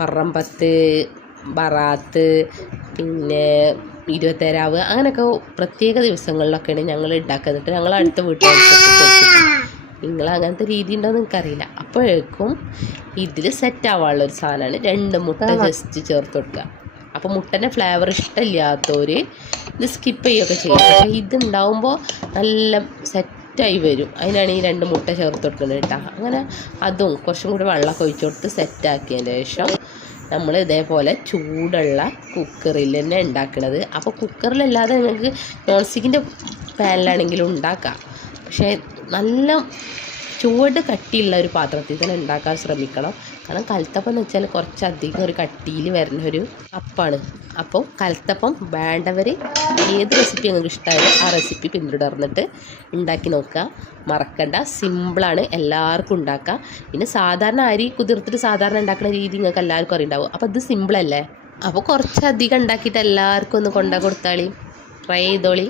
മുഹറം 10, ബറാത്ത്, പിന്നെ 27 അങ്ങനെയൊക്കെ പ്രത്യേക ദിവസങ്ങളിലൊക്കെയാണ് ഞങ്ങൾ ഉണ്ടാക്കുക. എന്നിട്ട് ഞങ്ങൾ അടുത്ത വീട്ടുകാർക്കൊക്കെ കൊടുക്കും. നിങ്ങൾ അങ്ങനത്തെ രീതി ഉണ്ടോയെന്ന് എനിക്കറിയില്ല. അപ്പോഴേക്കും ഇതിൽ സെറ്റ് ആവാനുള്ളൊരു സാധനമാണ് 2 മുട്ട ജസ്റ്റ് ചേർത്ത് കൊടുക്കുക. അപ്പോൾ മുട്ടൻ്റെ ഫ്ലേവർ ഇഷ്ടമില്ലാത്തവർ ഇത് സ്കിപ്പ് ചെയ്യുകയൊക്കെ ചെയ്യും. പക്ഷേ ഇതുണ്ടാവുമ്പോൾ നല്ല സെറ്റായി വരും. അതിനാണ് ഈ 2 മുട്ട ചേർത്ത് കൊടുക്കുന്നത് കേട്ടോ. അങ്ങനെ അതും കുറച്ചും കൂടി വെള്ളമൊക്കെ ഒഴിച്ച് കൊടുത്ത് സെറ്റാക്കിയതിന് ശേഷം നമ്മൾ ഇതേപോലെ ചൂടുള്ള കുക്കറിൽ തന്നെ ഉണ്ടാക്കുന്നത്. അപ്പോൾ കുക്കറിലല്ലാതെ നിങ്ങൾക്ക് നോൺ സ്റ്റിക്കിൻ്റെ പാനിലാണെങ്കിലും ഉണ്ടാക്കാം. പക്ഷേ നല്ല ചുവട് കട്ടിയുള്ള ഒരു പാത്രത്തിൽ തന്നെ ഉണ്ടാക്കാൻ ശ്രമിക്കണം. കാരണം കലത്തപ്പം എന്ന് വെച്ചാൽ കുറച്ചധികം ഒരു കട്ടിയിൽ വരുന്ന ഒരു അപ്പമാണ്. അപ്പോൾ കലത്തപ്പം വേണ്ടവർ ഏത് റെസിപ്പി നിങ്ങൾക്ക് ഇഷ്ടമായാലും ആ റെസിപ്പി പിന്തുടർന്നിട്ട് ഉണ്ടാക്കി നോക്കുക. മറക്കണ്ട, സിമ്പിളാണ്, എല്ലാവർക്കും ഉണ്ടാക്കാം. പിന്നെ സാധാരണ അരി കുതിർത്തിട്ട് സാധാരണ ഉണ്ടാക്കുന്ന രീതി നിങ്ങൾക്ക് എല്ലാവർക്കും അറിയുണ്ടാവും. അപ്പോൾ ഇത് സിമ്പിളല്ലേ. അപ്പോൾ കുറച്ചധികം ഉണ്ടാക്കിയിട്ട് എല്ലാവർക്കും ഒന്ന് കൊണ്ടുപോയി കൊടുത്താളി, ട്രൈ ചെയ്തോളി.